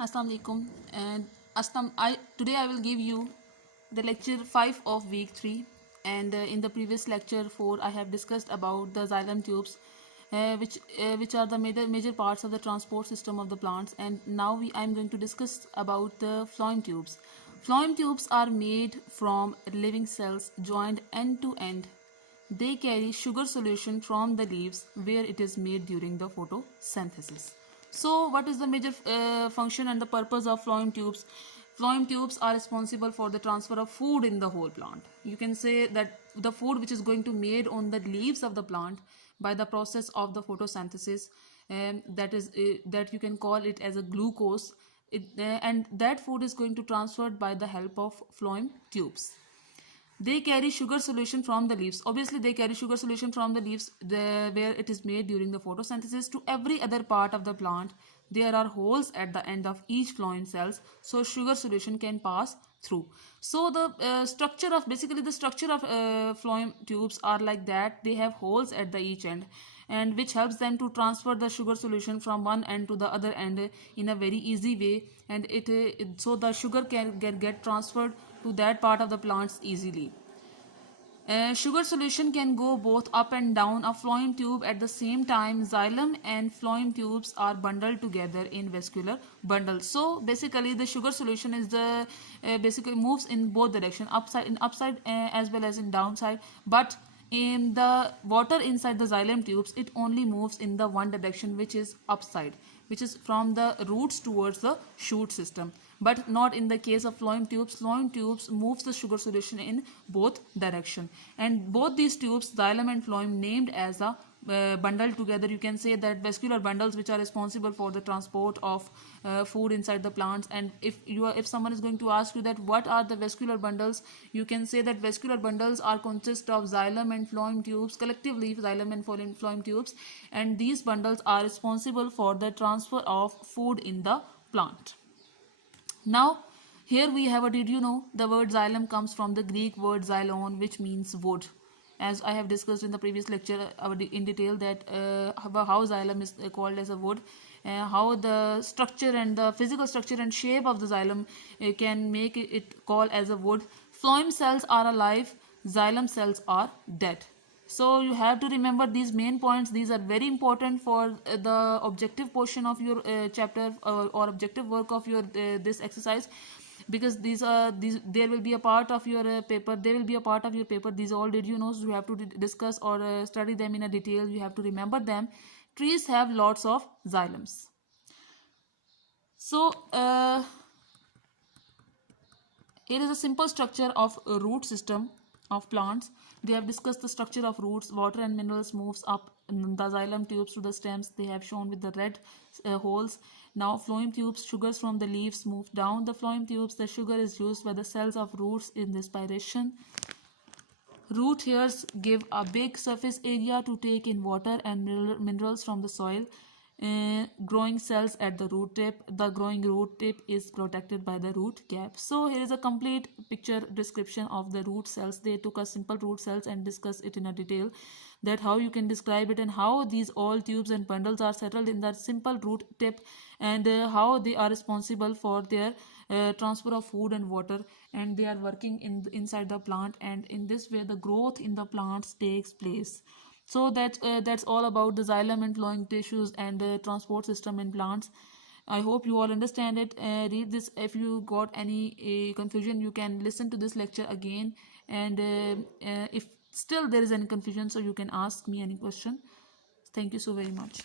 Assalamu alaikum, and today I will give you the lecture 5 of week 3. And in the previous lecture 4 I have discussed about the xylem tubes, which are the major parts of the transport system of the plants. And now I am going to discuss about the phloem tubes. Phloem tubes are made from living cells joined end to end. They carry sugar solution from the leaves where it is made during the photosynthesis. So, what is the major function and the purpose of phloem tubes? Phloem tubes are responsible for the transfer of food in the whole plant. You can say that the food which is going to made on the leaves of the plant by the process of the photosynthesis, that you can call it as a glucose. And that food is going to transferred by the help of phloem tubes. They carry sugar solution from the leaves. Obviously, they carry sugar solution from the leaves where it is made during the photosynthesis to every other part of the plant. There are holes at the end of each phloem cells, so sugar solution can pass through. So the structure of phloem tubes are like that. They have holes at the each end, and which helps them to transfer the sugar solution from one end to the other end in a very easy way, and so the sugar can get transferred to that part of the plants easily. Sugar solution can go both up and down a phloem tube at the same time. Xylem and phloem tubes are bundled together in vascular bundles. So basically, the sugar solution is basically moves in both direction, upside as well as in downside. But in the water inside the xylem tubes, it only moves in the one direction, which is upside, which is from the roots towards the shoot system. But not in the case of phloem tubes. Phloem tubes moves the sugar solution in both direction, and both these tubes, xylem and phloem, named as a bundled together. You can say that vascular bundles which are responsible for the transport of food inside the plants. And if someone is going to ask you that what are the vascular bundles, you can say that vascular bundles are consist of xylem and phloem tubes, collectively xylem and phloem tubes, and these bundles are responsible for the transfer of food in the plant. Now, here we have did you know the word xylem comes from the Greek word xylon, which means wood. As I have discussed in the previous lecture in detail that how xylem is called as a wood, how the structure and the physical structure and shape of the xylem can make it called as a wood. Phloem cells are alive, xylem cells are dead. So you have to remember these main points. These are very important for the objective portion of your chapter or objective work of your this exercise, because these there will be a part of your paper. They will be a part of your paper. These all did you know, so you have to discuss or study them in a detail. You have to remember them. Trees have lots of xylems. So here is a simple structure of a root system of plants. They have discussed the structure of roots. Water and minerals moves up the xylem tubes to the stems. They have shown with the red holes. Now phloem tubes, sugars from the leaves move down the phloem tubes. The sugar is used by the cells of roots in respiration. Root hairs give a big surface area to take in water and minerals from the soil. Growing cells at the root tip. The growing root tip is protected by the root cap. So here is a complete picture description of the root cells. They took a simple root cells and discussed it in a detail, that how you can describe it and how these all tubes and bundles are settled in that simple root tip, and how they are responsible for their transfer of food and water, and they are working inside the plant, and in this way the growth in the plants takes place. So that's all about the xylem and phloem tissues and the transport system in plants. I hope you all understand it. Read this. If you got any confusion, you can listen to this lecture again, and if still there is any confusion, so you can ask me any question. Thank you so very much.